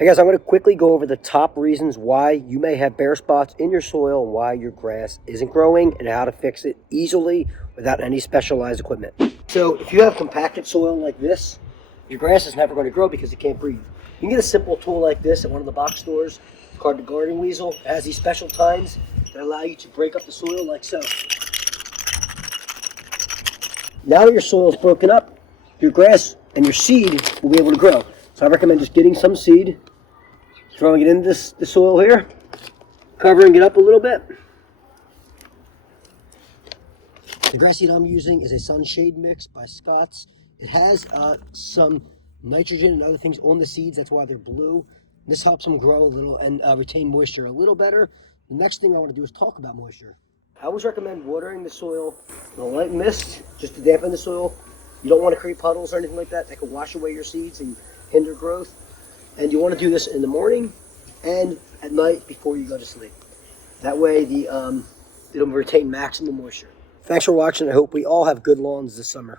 Hey guys, I'm going to quickly go over the top reasons why you may have bare spots in your soil and why your grass isn't growing and how to fix it easily without any specialized equipment. So if you have compacted soil like this, your grass is never going to grow because it can't breathe. You can get a simple tool like this at one of the box stores called the garden Weasel. It has these special tines that allow you to break up the soil like so. Now that your soil is broken up, your grass and your seed will be able to grow. So I recommend just getting some seed, throwing it in the soil here, covering it up a little bit. The grass seed I'm using is a Sunshade Mix by Scott's. It has some nitrogen and other things on the seeds, that's why they're blue. This helps them grow a little and retain moisture a little better. The next thing I want to do is talk about moisture. I always recommend watering the soil with a light mist just to dampen the soil. You don't want to create puddles or anything like that. That could wash away your seeds and hinder growth. And you want to do this in the morning and at night before you go to sleep. That way it'll retain maximum moisture. Thanks for watching. I hope we all have good lawns this summer.